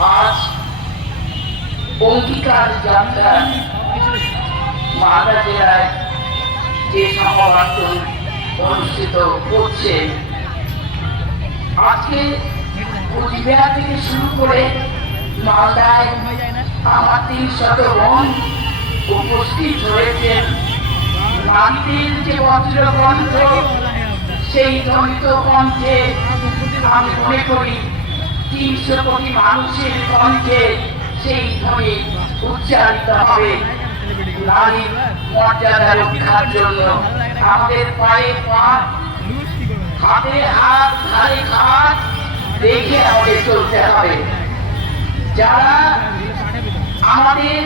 আজ অঙ্গীকার যাত্রা মালদা জেলায় যে সমাবর্তন অনুষ্ঠিত করছে। আজকে কুচবিহার থেকে শুরু করে মালদায় আমার তিন শত বোন উপস্থিত হয়েছেন নারীদের যে বজ্রকণ্ঠ সেই ধ্বনিত কণ্ঠে আমি মনে করি তিনশো কোটি মানুষের কণ্ঠে সেই ধ্বনি উচ্চারিত হবে। নারীর মর্যাদা রক্ষার জন্য আমাদের পায়ে পা, হাতে হাত, ঘাড়ে ঘাট দেখে আমাদের চলতে হবে। যারা আমাদের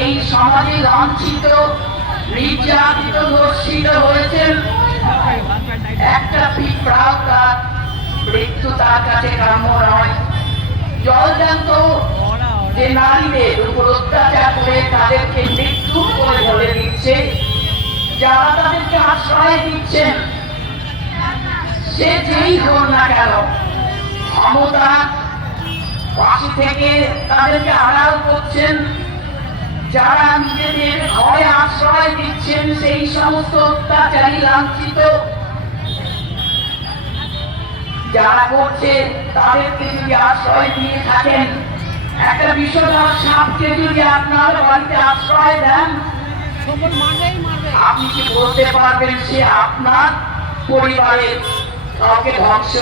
এই সমাজে লাঞ্ছিত, নির্যাতিত হয়েছেন, একটা পিঁপড়াও তার মৃত্যু তার কাছে কাম্য নয়। জলজান্ত যে নারীদের উপর অত্যাচার করে তাদেরকে মৃত্যু করে বলে দিচ্ছে, যারা তাদেরকে আশ্রয় দিচ্ছেন, সে যেই হোক না কেন, ক্ষমতা পাশে থেকে তাদেরকে আড়াল করছেন, যারা নিজেদের ঘরে আশ্রয় দিচ্ছেন, সেই সমস্ত অত্যাচারী লাঞ্ছিত যারা করছে তাদেরকে যদি আশ্রয় দিয়ে থাকেন, একটা বিষধর সাপকে যদি আপনার বাড়িতে আশ্রয় দেন, আপনি কি বলতে পারবেন সে আপনার পরিবারের কাউকে ধ্বংস,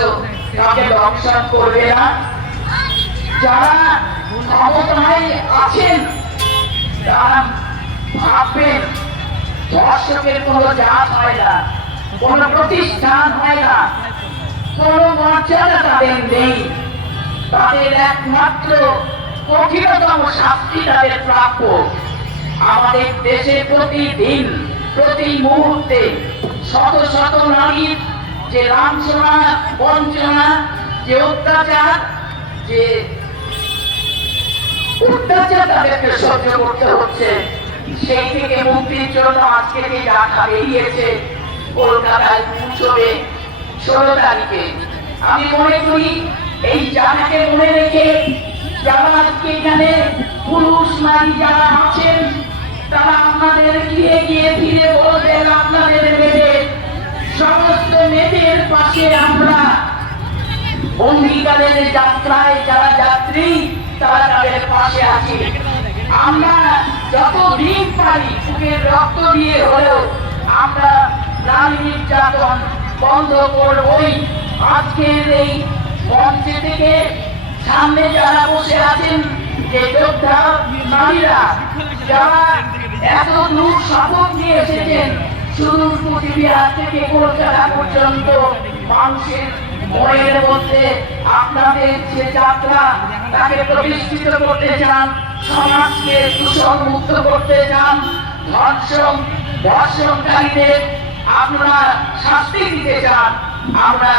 কাউকে দংশন করবে না? যারা ক্ষমতায় আছেন, তারা ভাববেন, ধর্ষকের কোনো জাত হয় না, কোনো প্রতিষ্ঠান হয় না। কোনো মর্যাদা তাদের নেই। তাদের একমাত্র কঠিনতম শাস্তি তাদের প্রাপ্য। আমাদের দেশে প্রতিদিন, প্রতি মুহূর্তে শত শত নারীর যে লাঞ্ছনা, বঞ্চনা, যে অত্যাচার যে অত্যাচার তাদেরকে সহ্য করতে হচ্ছে, সেই থেকে মুক্তির জন্য আজকে যে ডাকা বেরিয়েছে কলকাতায় পৌঁছবে ষোলো তারিখে আমি মনে করি, এই জানাকে মনে রেখে যারা আজকে এখানে পুরুষ নারী যারা আছেন, তারা আপনাদের গিয়ে গিয়ে ফিরে বলবেন, আপনাদের মেয়েদের, সমস্ত মেয়েদের পাশে আমরা। অঙ্গীকারের যাত্রায় যারা যাত্রী, তারা তাদের পাশে আছি। আমরা যত দিন পারি বুকের রক্ত দিয়ে হলেও আমরা নারী নির্যাতন বন্ধ করবই। আজকের এই মঞ্চে থেকে সামনে যারা বসে আছেন, যে যোদ্ধা নারীরা যারা এত দূর শপথ নিয়ে এসেছেন, শুধু কুচবিহার থেকে কলকাতা পর্যন্ত মানুষের মনের মধ্যে আপনাদের যে যাত্রা, তাকে প্রতিষ্ঠিত করতে চান, সমাজকে দূষণ মুক্ত করতে চান, ধর্ষণ, ধর্ষণকারীদের আপনারা শাস্তি দিতে চান আমরা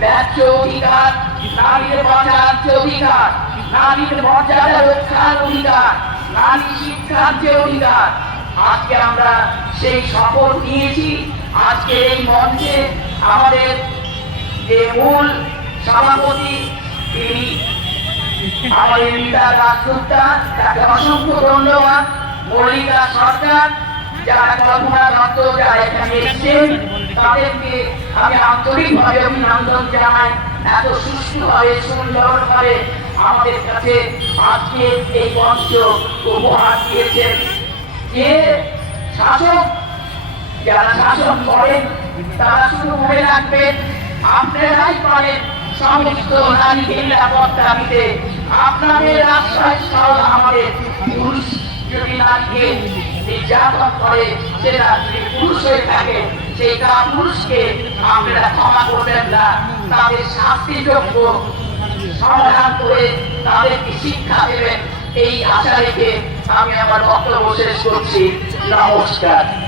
ন্যায্য অধিকার, নারীর বাঁচার যে অধিকার, নারীর মর্যাদা রক্ষার অধিকার, নারী শিক্ষার যে অধিকার, আজকে আমরা সেই শপথ নিয়েছি। আজকে এই মঞ্চে আমাদের যে মূল সভাপতি, তিনি আমাদের লীলা দাসগুপ্তা তাকে অসংখ্য ধন্যবাদ। মল্লিকা সরকার যারা কল্পনা তাদেরকে আমি আন্তরিকভাবে অভিনন্দন জানাই। এত সুষ্ঠুভাবে, সুন্দরভাবে আমাদের কাছে আজকে এই মঞ্চ উপহার দিয়েছেন। যে শাসক, যারা শাসন করেন, তারা শুধু মনে রাখবেন পারেন সমস্ত নারীকে নিরাপত্তা দিতে আপনাদের আশ্রয় স্থল আমাদের পুরুষ যদি নারীকে নির্যাতন করে, সেটা নারী পুরুষ হয়ে থাকে সেই আপনারা ক্ষমা করবেন না। তাদের শাস্তিযোগ্য সমাধান করে তাদেরকে শিক্ষা দেবেন। এই আশা রেখে আমি আমার বক্তব্য শেষ করছি। নমস্কার।